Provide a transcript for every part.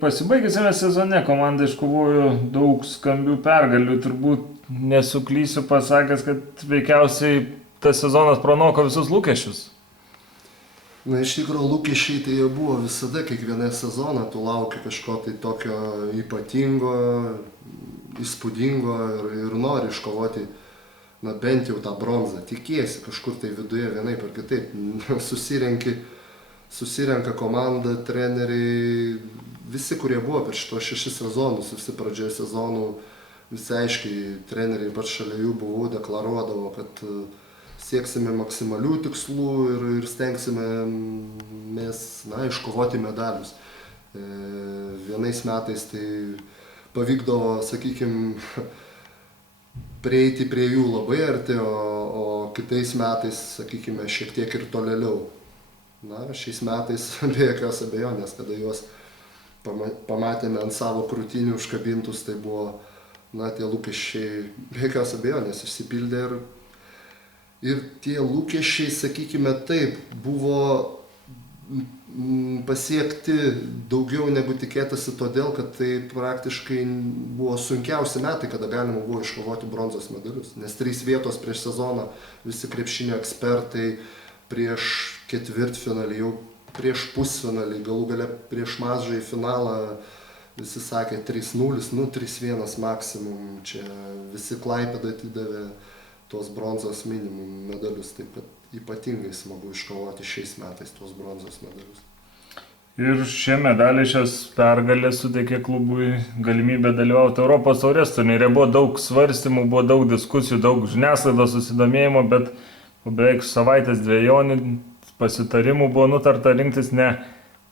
Pasibaigusiame sezone komanda iškovojo daug skambių pergalių, turbūt nesuklysiu pasakęs, kad veikiausiai tas sezonas pranoko visus lūkesčius. Na, iš tikrųjų, lūkesčiai tai jie buvo visada, kiekvieną sezoną tu lauki kažko tai tokio ypatingo, įspūdingo ir nori iškovoti, na, bent jau tą bronzą. Tikiesi kažkur tai viduje vienaip ar kitaip. Susirenka komanda, treneriai, visi, kurie buvo per šitos 6 sezonus, visi pradžioje sezonų, visi aiškiai treneriai, pats šalia jų buvau, deklaruodavo, kad sieksime maksimalių tikslų ir stengsime mes, na, iškovoti medalius. Vienais metais tai pavykdavo, sakykime, prieiti prie jų labai arti, o kitais metais, sakykime, šiek tiek ir tolėliau. Na, šiais metais be jokios abejonės, kada juos pamatėme ant savo krūtinių užkabintus, tai buvo, na, tie lūkesčiai be jokios abejonės išsipildė ir tie lūkesčiai, sakykime taip, buvo pasiekti daugiau negu tikėtasi todėl, kad tai praktiškai buvo sunkiausi metai, kada galima buvo iškovoti bronzos medalius. Nes 3 vietos prieš sezoną visi krepšinio ekspertai prieš ketvirtfinalį, jau prieš pusfinalį, galų gale prieš mažąjį finalą visi sakė 3-0, nu 3-1 maksimum. Čia visi Klaipėda atidavė tos bronzos minimum medalius, taip kad ypatingai smagu iškovoti šiais metais tos bronzos medalius. Ir šie medaliai, šios pergalės suteikė klubui galimybę dalyvauti Europos taurės turnyre. Buvo daug svarstymų, buvo daug diskusijų, daug žiniasklaidos susidomėjimo, bet po beveik savaitės dvejonių pasitarimų buvo nutarta rinktis ne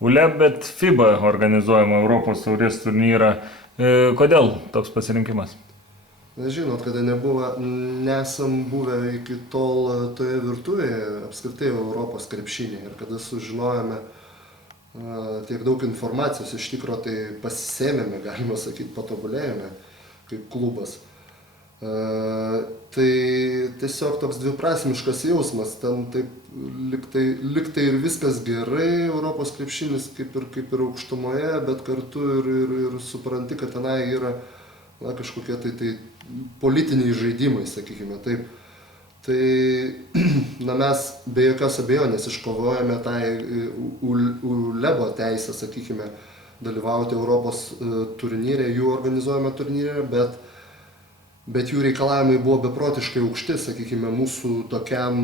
ULEB, bet FIBA organizuojamą Europos taurės turnyrą. Kodėl toks pasirinkimas? Žinot, kada nesam buvę iki tol toje virtuvėje, apskritai Europos krepšinėje, ir kada sužinojome tiek daug informacijos, iš tikro tai pasisėmėme, galima sakyti, patobulėjome kaip klubas. Tai tiesiog toks dviprasmiškas jausmas, ten taip liktai ir viskas gerai, Europos krepšinis kaip ir aukštumoje, bet kartu ir supranti, kad tenai yra, na, kažkokie tai politiniai žaidimai, sakykime taip. Tai, na, mes be jokios abejonės iškovojame tai ULEBO teisę, sakykime, dalyvauti Europos turnyre, jų organizuojame turnyre, bet jų reikalavimai buvo beprotiškai aukšti, sakykime, mūsų tokiam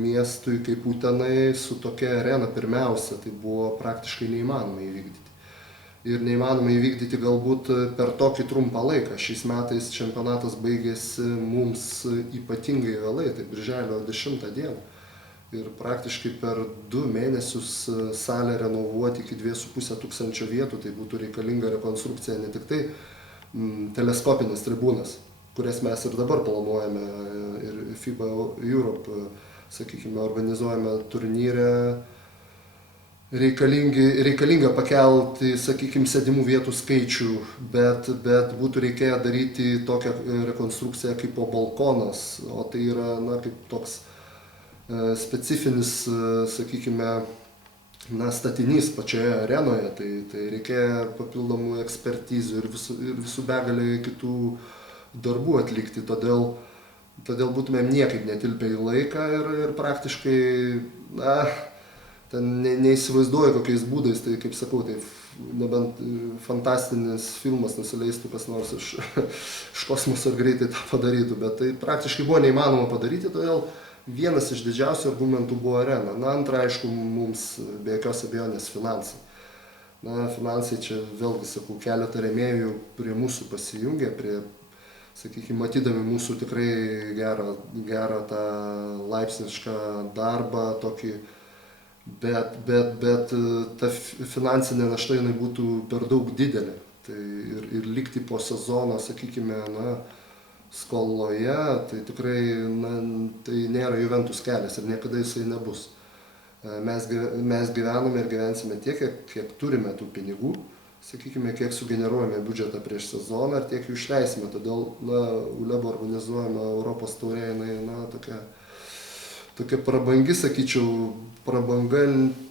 miestui kaip Utenai su tokia arena pirmiausia, tai buvo praktiškai neįmanoma įvykdyti. Ir neįmanoma įvykdyti galbūt per tokį trumpą laiką. Šiais metais čempionatas baigėsi mums ypatingai vėlai, tai birželio 10 dieną. Ir praktiškai per 2 mėnesius salę renovuoti iki 2,5 tūkstančio vietų, tai būtų reikalinga rekonstrukcija ne tik tai teleskopinės tribūnas, kurias mes ir dabar planuojame, ir FIBA Europe, sakykime, organizuojame turnyre. Reikalinga pakelti, sakykime, sėdimų vietų skaičių, bet būtų reikėję daryti tokią rekonstrukciją kaip po balkonas, o tai yra, na, kaip toks specifinis, sakykime, na, statinys pačioje arenoje, tai reikėjo papildomų ekspertizių ir visų begalė kitų darbų atlikti, todėl būtumėm niekaip netilpę į laiką ir praktiškai, na, ten neįsivaizduoju kokiais būdais, tai kaip sakau, tai nebent fantastinis filmas nusileistų kas nors iš kosmoso ir greitai tą padarytų, bet tai praktiškai buvo neįmanoma padaryti, todėl vienas iš didžiausių argumentų buvo arena. Na, antra, aišku, mums be jokios abejonės finansai. Na, finansai čia vėlgi, sakau, keletą rėmėjų prie mūsų pasijungė, sakykime, matydami mūsų tikrai gerą tą laipsnišką darbą, tokį. Bet ta finansinė našta jinai būtų per daug didelė. Tai ir likti po sezono, sakykime, na, skoloje, tai tikrai, na, tai nėra Juventus kelias ir niekada jisai nebus. Mes gyvename ir gyvensime tiek, kiek turime tų pinigų, sakykime, kiek sugeneruojame biudžetą prieš sezoną ir tiek jų išleisime. Todėl, na, ULEBO organizuojama Europos taurė, jinai, na, tokia tokia prabangi, sakyčiau, prabanga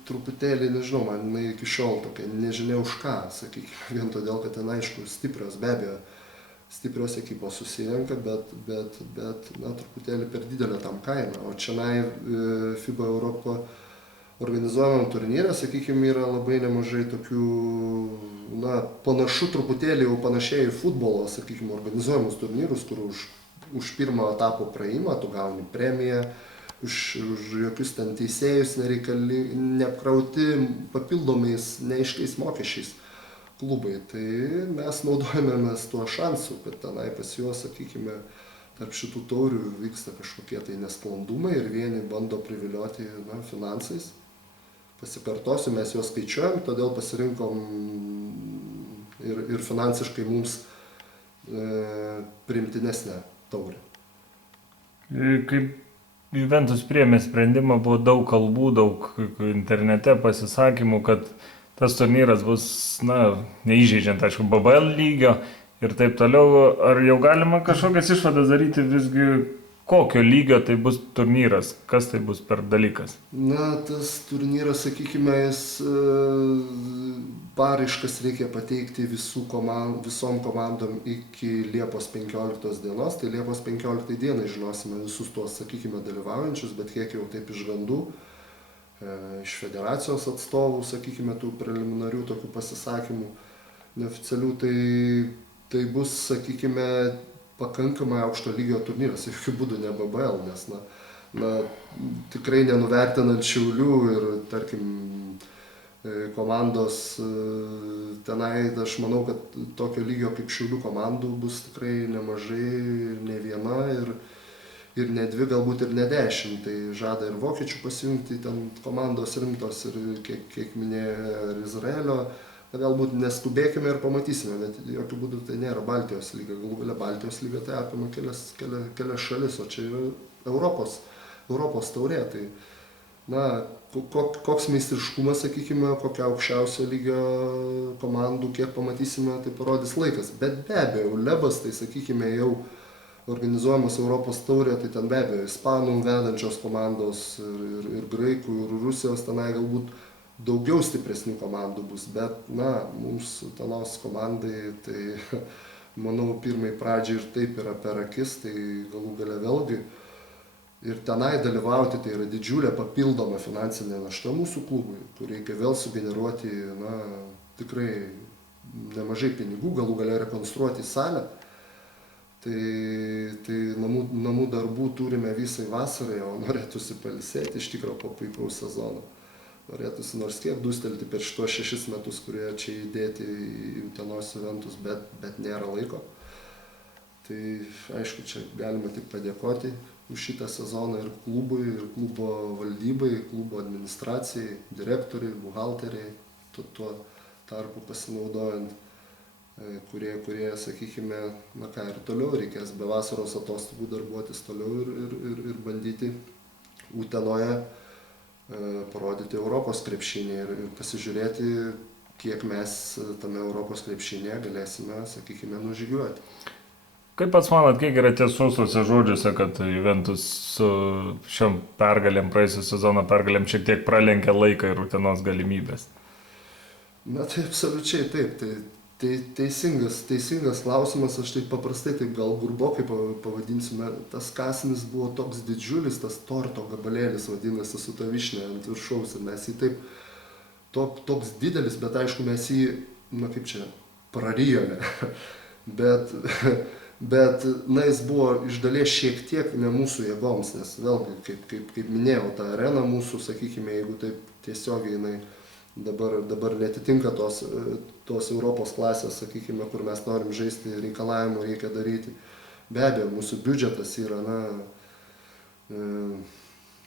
truputėlį, nežinau, man jinai iki šiol tokia nežinia už ką, sakykime, vien todėl, kad ten aišku stiprios, be abejo, stiprios ekipos susirenka, bet na, truputėlį per didelė tam kaina. O čianai FIBA Europa organizuojamam turnyre, sakykime, yra labai nemažai tokių, na, panašu truputėlį jau panašiai į futbolo, sakykime, organizuojamus turnyrus, kur už pirmo etapo praėjimą tu gauni premiją, už jokius ten teisėjus neapkrauti papildomais neaiškiais mokesčiais klubai. Tai mes naudojamės tuo šansu, kad tenai pas juos, sakykime, tarp šitų taurių vyksta kažkokie tai nesklandumai ir vieni bando privilioti, na, finansais. Pasikartosiu, mes juos skaičiuojam, todėl pasirinkom ir finansiškai mums priimtinesnę taurę. Kaip Juventus priėmė sprendimą, buvo daug kalbų, daug internete pasisakymų, kad tas turnyras bus, na, neįžeidžiant, aišku, BBL lygio ir taip toliau. Ar jau galima kažkokias išvadas daryti visgi, kokio lygio tai bus turnyras, kas tai bus per dalykas? Na, tas turnyras, sakykime, paraiškas reikia pateikti visom komandom iki Liepos 15 dienos, tai Liepos 15 dienai žinosime visus tuos, sakykime, dalyvaujančius, bet kiek jau taip iš gandų, iš federacijos atstovų, sakykime, tų preliminarių tokių pasisakymų neoficialių, tai bus, sakykime, pakankamai aukšto lygio turnyras, jokių būdų ne BBL, nes, na, tikrai nenuvertinant Šiaulių ir, tarkim, komandos tenai, aš manau, kad tokio lygio kaip Šiaulių komandų bus tikrai nemažai, ne viena ir ne dvi, galbūt ir ne 10. Tai žada ir vokiečių pasijungti, ten komandos rimtos ir kiek minėjo ir Izraelio. Galbūt neskubėkime ir pamatysime, bet jokių būdų tai nėra Baltijos lyga. Galų galia Baltijos lyga tai apima kelias šalis, o čia yra Europos taurė. Tai, na, koks meistriškumas, sakykime, kokio aukščiausio lygio komandų, kiek pamatysime, tai parodys laikas. Bet be abejo, Lebas, tai sakykime, jau organizuojamas Europos taurė, tai ten be abejo, ispanų vedančios komandos ir graikų, ir Rusijos tenai galbūt daugiau stipresnių komandų bus, bet, na, mums Utenos komandai, tai, manau, pirmai pradžiai ir taip yra per akis, tai galų gale vėlgi ir tenai dalyvauti, tai yra didžiulė papildoma finansinė našta mūsų klubui, kur reikia vėl sugeneruoti, na, tikrai nemažai pinigų, galų gale rekonstruoti salę. Tai namų darbų turime visai vasarai, o norėtųsi pailsėti iš tikrųjų po puikaus sezono. Norėtųsi nors kiek dustelti per šitos 6 metus, kurie čia įdėti į Utenos Juventus, bet nėra laiko. Tai aišku, čia galima tik padėkoti už šitą sezoną ir klubui, ir klubo valdybai, klubo administracijai, direktoriai, buhalteriai, tuo tarpu pasinaudojant, kurie, sakykime, na ką, ir toliau reikės be vasaros atostogų darbuotis toliau ir bandyti Utenoje parodyti Europos krepšinį ir pasižiūrėti, kiek mes tame Europos krepšinėje galėsime, sakykime, nužygiuoti. Kaip pats manat, kiek yra tiesos tuose žodžiuose, kad Juventus su šiom pergalėm, praėjusią sezono pergalėm šiek tiek pralenkė laiką ir Utenos galimybės? Na tai absoliučiai taip, tai teisingas klausimas, aš taip paprastai, taip gal gurbokai pavadinsime, tas kąsnis buvo toks didžiulis, tas torto gabalėlis vadinasi su ta vyšne ant viršaus ir mes jį taip, toks didelis, bet aišku mes jį, na kaip čia, prarijome, bet na jis buvo iš dalies šiek tiek ne mūsų jėgoms, nes vėlgi, kaip minėjau, ta arena mūsų, sakykime, jeigu taip tiesiogiai jinai dabar netitinka tos Europos klasės, sakykime, kur mes norim žaisti, reikalavimų reikia daryti. Be abejo, mūsų biudžetas yra, na,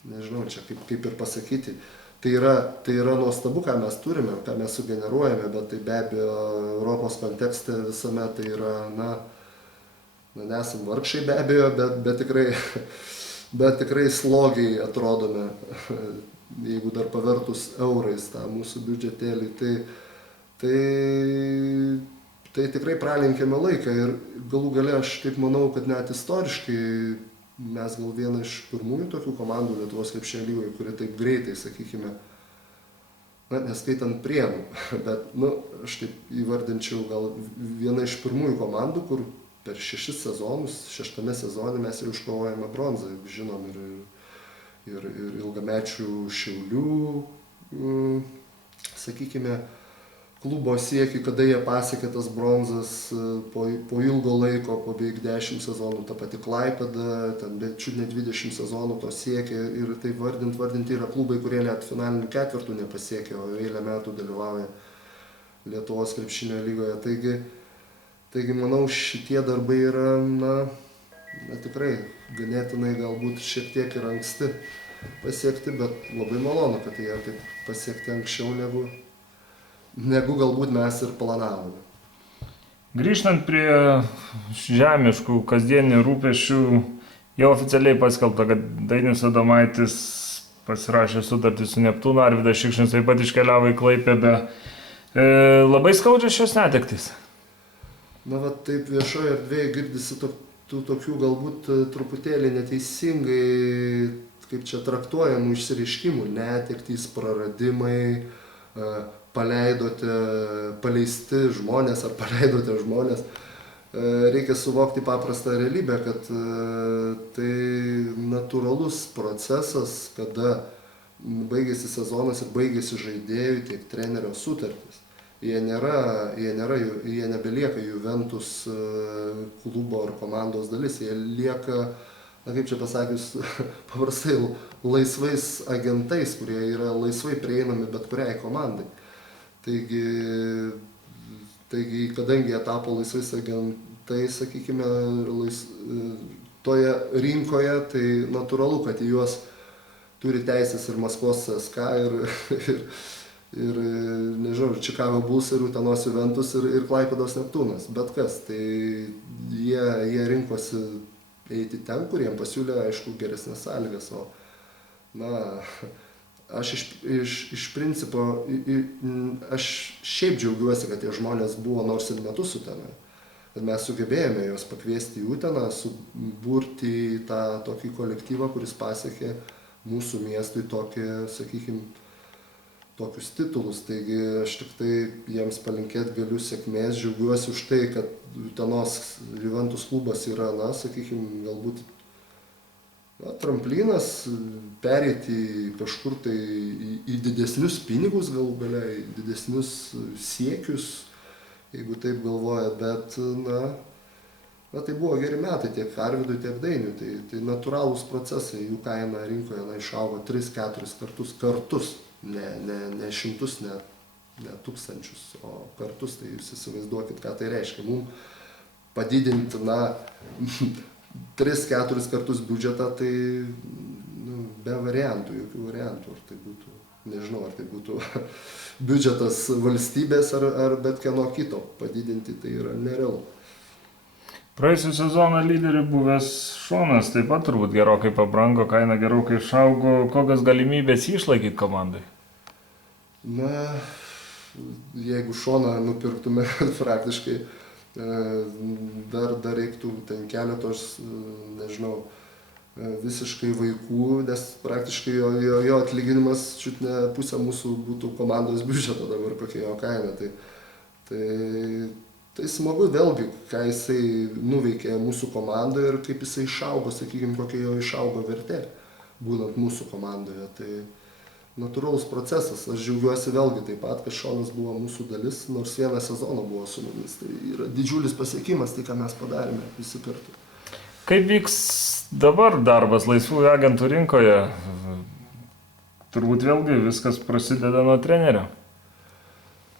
nežinau, čia kaip ir pasakyti, tai yra nuostabu, ką mes turime, ką mes sugeneruojame, bet tai be abejo Europos kontekste visame tai yra, na, nesam vargšai be abejo, bet tikrai slogiai atrodome, jeigu dar pavertus eurais tą mūsų biudžetėlį, tai tikrai pralenkėme laiką ir galų gale aš taip manau, kad net istoriškai mes gal viena iš pirmųjų tokių komandų Lietuvos krepšinio lygoje, kuri taip greitai, sakykime, na, neskaitant Prienų, bet, aš taip įvardinčiau gal viena iš pirmųjų komandų, kur per 6 sezonus, 6 sezone mes jau iškovojame bronzą, žinom, ir ilgamečių Šiaulių, sakykime, klubo siekį, kada jie pasiekė tas bronzas po ilgo laiko, po beveik 10 sezonų, ta pati Klaipėda, ten čiut ne 20 sezonų to siekė ir taip vardinti yra klubai, kurie net finalinių ketvirtų nepasiekė, o eilę metų dalyvauja Lietuvos krepšinio lygoje. Taigi, manau, šitie darbai yra, tikrai ganėtinai galbūt šiek tiek ir anksti pasiekti, bet labai malonu, kad jie taip pasiekti anksčiau negu galbūt mes ir planavome. Grįžtant prie žemiškų kasdienių rūpesčių, jau oficialiai paskelbta, kad Dainius Adomaitis pasirašė sutartį su Neptūnu, Arvydas Šikšnius taip pat iškeliavo į Klaipėdą. Labai skaudžia šios netektys. Taip viešoje erdvėje girdisi tų tokių galbūt truputėlį neteisingai, kaip čia traktuojamų išsireiškimų, netektys, praradimai, paleisti žmonės ar paleidote žmonės. Reikia suvokti paprastą realybę, kad tai natūralus procesas, kada baigėsi sezonas ir baigėsi žaidėjų tiek trenerio sutartis. Jie nebelieka Juventus klubo ar komandos dalis, jie lieka, kaip čia pasakius, paprastai laisvais agentais, kurie yra laisvai prieinami bet kuriai komandai. Taigi, kadangi jie tapo laisvais agentais, sakykime, toje rinkoje, tai natūralu, kad į juos turi teisės ir Maskvos CSKA ir nežinau, Chicago Bulls ir Utenos Juventus ir Klaipėdos Neptūnas, bet kas. Tai jie rinkosi eiti ten, kur jiem pasiūlė, aišku, geresnės sąlygas. Aš iš principo, aš šiaip džiaugiuosi, kad tie žmonės buvo nors ir metus Utenoje. Kad mes sugebėjome juos pakviesti į Uteną, suburti į tą tokį kolektyvą, kuris pasiekė mūsų miestui tokį, sakykime, tokius titulus. Taigi aš tik tai jiems palinkėti galiu sėkmės, džiaugiuosi už tai, kad Utenos Juventus klubas yra, sakykime, galbūt tramplinas, pereiti kažkur tai į didesnius pinigus galų gale, į didesnius siekius, jeigu taip galvoja, bet tai buvo geri metai tiek Arvydui, tiek Dainiui, tai natūralūs procesai, jų kaina rinkoje išaugo 3-4 kartus. Ne šimtus, ne tūkstančius, o kartus, tai jūs įsivaizduokit, ką tai reiškia. Mums padidinti 3-4 kartus biudžetą, tai be variantų, jokių variantų. Ar tai būtų, nežinau, ar tai būtų biudžetas valstybės ar bet kieno kito. Padidinti tai yra nerealu. Praėjusią sezoną lyderių buvęs Šonas taip pat turbūt gerokai pabrango, kaina gerokai išaugo. Kokios galimybės išlaikyti komandai? Jeigu Šoną nupirktume praktiškai, dar reiktų ten keletos, nežinau, visiškai vaikų, nes praktiškai jo atlyginimas čiut ne pusė mūsų būtų komandos biudžeto dabar, kokia jo kaina. Tai smagu vėlgi, ką jisai nuveikė mūsų komandoje ir kaip jisai išaugo, sakykime, kokia jo išaugo vertė, būnant mūsų komandoje. Tai natūralus procesas. Aš džiaugiuosi vėlgi taip pat, kad Šonas buvo mūsų dalis, nors vieną sezoną buvo su mumis. Tai yra didžiulis pasiekimas, tai ką mes padarėme visi kartu. Kaip vyks dabar darbas laisvųjų agentų rinkoje? Turbūt vėlgi viskas prasideda nuo trenerio.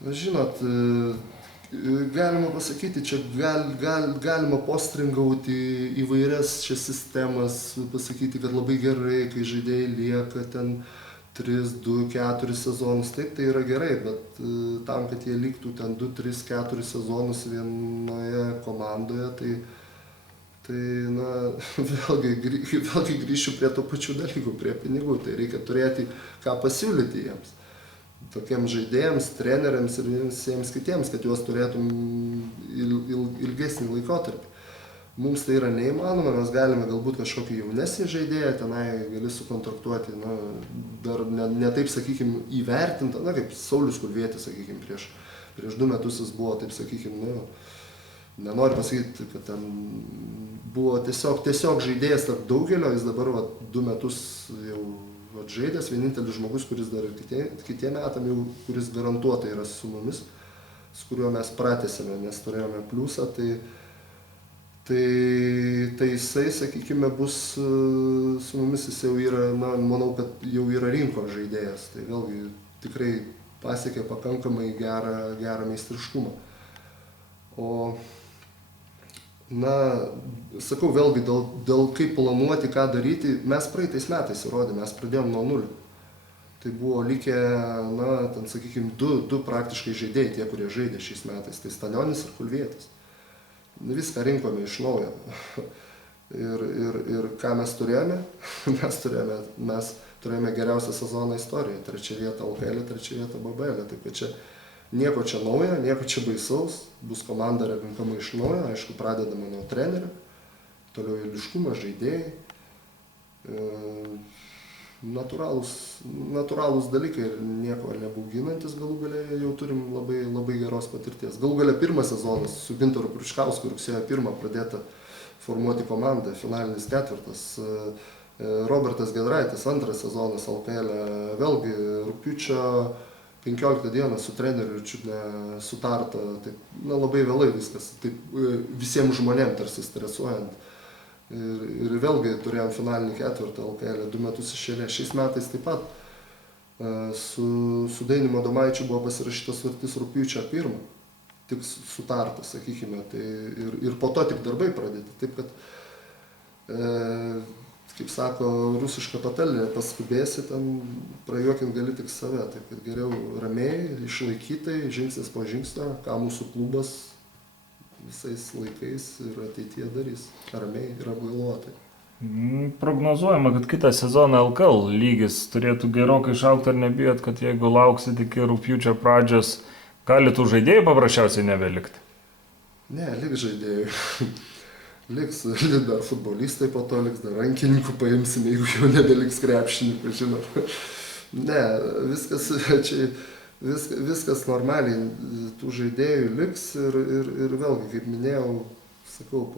Žinot, galima pasakyti, čia galima postringauti įvairias čia sistemas, pasakyti, kad labai gerai, kai žaidėjai lieka ten 3, 2, 4 sezonus, taip, tai yra gerai, bet tam, kad jie liktų ten 2, 3, 4 sezonus vienoje komandoje, tai vėlgi grįšiu prie to pačių dalykų, prie pinigų, tai reikia turėti ką pasiūlyti jiems. Tokiems žaidėjams, treneriams ir visiems kitiems, kad juos turėtum ilgesnį laikotarpį. mums tai yra neįmanoma, mes galime galbūt kažkokį jaunesnį žaidėją tenai gali sukontraktuoti, na, dar ne taip, sakykime, įvertinta, na, kaip Saulius Kulvietis, sakykime, prieš 2 metus jis buvo, taip sakykime, nu, nenoriu pasakyti, kad ten buvo tiesiog žaidėjas tarp daugelio, jis dabar 2 metus jau žaidęs, vienintelis žmogus, kuris dar ir kitiem metam jau, kuris garantuotai yra su mumis, su kuriuo mes pratęsėme, nes turėjome pliusą, tai jisai, sakykime, bus su mumis, jis jau yra, na, manau, kad jau yra rinkos žaidėjas, tai vėlgi tikrai pasiekė pakankamai gerą meistriškumą. O, na, sakau, vėlgi, dėl kaip planuoti, ką daryti, mes praeitais metais įrodėme, mes pradėjom nuo 0. Tai buvo likę, na, ten, sakykime, du praktiškai žaidėjai, tie, kurie žaidė šiais metais, tai Stanionis ir Kulvietis. Viską rinkome iš naujo. Ir ką mes turėjome? Mes turėjome geriausią sezoną istorijoje, 3 vietą LKL, 3 vietą BBL. Taip kad čia nieko čia naujo, nieko čia baisaus, bus komanda renkama iš naujo, aišku, pradedama nuo trenerio, toliau eiliškumas, žaidėjai, natūralūs dalykai ir nieko nebauginantis, galų gale jau turim labai geros patirties. Galų gale pirmas sezonas su Gintaru Kručkausku rugsėjo 1 pradėta formuoti komandą, finalinis 4. Robertas Giedraitis, 2 sezonas LKL, vėlgi rugpjūčio 15 dieną su treneriu čiut ne sutarta, taip, na, labai vėlai viskas, taip, visiems žmonėms tarsi stresuojant. Ir vėlgi turėjom finalinį 4 LKL 2 metus iš eilės. Šiais metais taip pat su Dainiumi Adomaičiu buvo pasirašytas sutartis rugpjūčio 1, tik sutarta, sakykime, tai ir po to tik darbai pradėti. Taip kad, kaip sako rusiška patarlė, paskubėsi, ten prajuokint gali tik save. Taip kad geriau ramiai, išlaikytai, žingsnis po žingsnio, ką mūsų klubas visais laikais ir ateityje darys, ramiai ir apgalvotai. Prognozuojama, kad kitą sezoną LKL lygis turėtų gerokai išaugti, ar nebijot, kad jeigu lauksit iki rugpjūčio pradžios, gali tų žaidėjų paprasčiausiai nebelikti? Ne, liks žaidėjų. Liks dar futbolistai, po to liks dar rankininkų paimsim, jeigu jau nebeliks krepšininkų, žinot. Ne, viskas normaliai, tų žaidėjų liks ir vėlgi, kaip minėjau, sakau,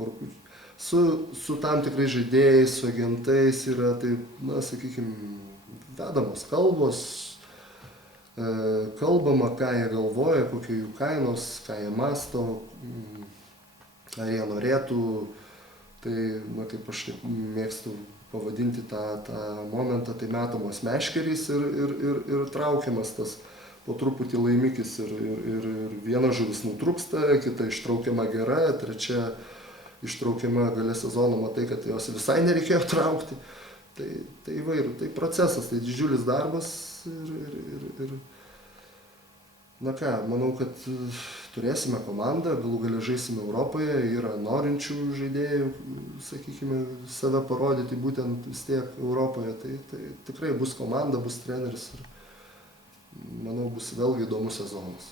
su tam tikrai žaidėjais, su agentais yra, taip, na, sakykime, vedamos kalbos, kalbama, ką jie galvoja, kokie jų kainos, ką jie masto, ar jie norėtų, tai, na, kaip aš taip mėgstu pavadinti tą momentą, tai metamos meškerys ir traukiamas tas po truputį laimikis ir viena žuvis nutrūksta, kita ištraukiama gera, trečia ištraukiama gale sezono, matai, kad jos visai nereikėjo traukti. Tai įvairių, tai procesas, tai didžiulis darbas ir na ką, manau, kad turėsime komandą, galų gale žaisime Europoje, yra norinčių žaidėjų, sakykime, save parodyti būtent vis tiek Europoje, tai tikrai bus komanda, bus treneris ir manau, bus vėlgi įdomus sezonas.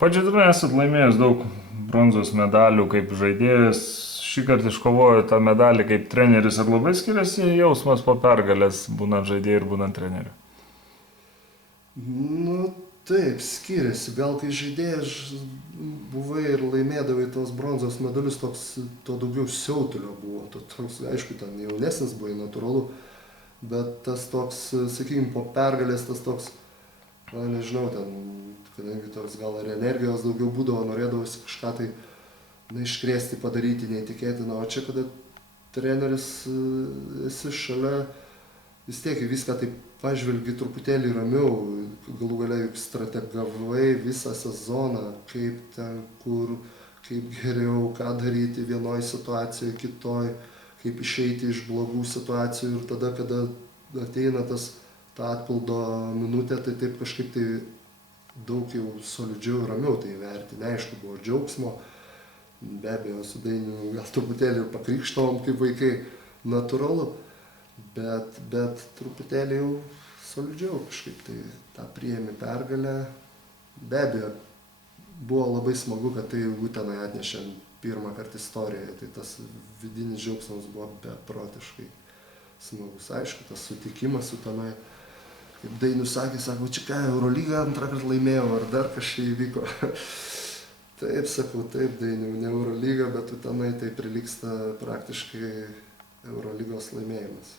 Pačiame esat laimėjęs daug bronzos medalių kaip žaidėjas, šį kartą iškovojo tą medalį kaip treneris, ar labai skiriasi jausmas po pergalės, būnant žaidėjai ir būnant treneriu? Nu, taip, skiriasi. Gal kai žaidėjas buvai ir laimėdavai tos bronzos medalius, to daugiau siautulio buvo. Toks, aišku, ten jaunesnis buvai, natūralu, bet tas toks, sakykime, po pergalės tas toks, na, nežinau, ten, kadangi toks gal ir energijos daugiau būdavo, norėdavosi kažką tai, na, iškrėsti, padaryti, neįtikėtina. O čia, kada treneris esi šalia, vis tiek viską taip pažvelgi truputėlį ramiau, galų gale juk strategavai visą sezoną, kaip ten, kur, kaip geriau, ką daryti vienoj situacijoje, kitoj, kaip išeiti iš blogų situacijų ir tada, kada ateina ta atpildo minutė, tai taip kažkaip tai daug jau solidžiau ir ramiau tai vertini. Aišku, buvo džiaugsmo, be abejo, su Dainiu gal truputėlį pakrikštavom kaip vaikai, natūralu, bet truputėlį jau solidžiau kažkaip tai tą priėmė pergalę. Be abejo, buvo labai smagu, kad tai Utenai atnešė pirmą kartą istorijoje, tai tas vidinis džiaugsmas buvo beprotiškai smagus. Aišku, tas sutikimas su tenai, kaip Dainius sakė, sako, čia ką, Eurolygą antrą kartą laimėjau, ar dar kažkai įvyko. Taip, sakau, taip, Dainiau, ne Eurolyga, bet tu tenai tai prilyksta praktiškai Eurolygos laimėjimas.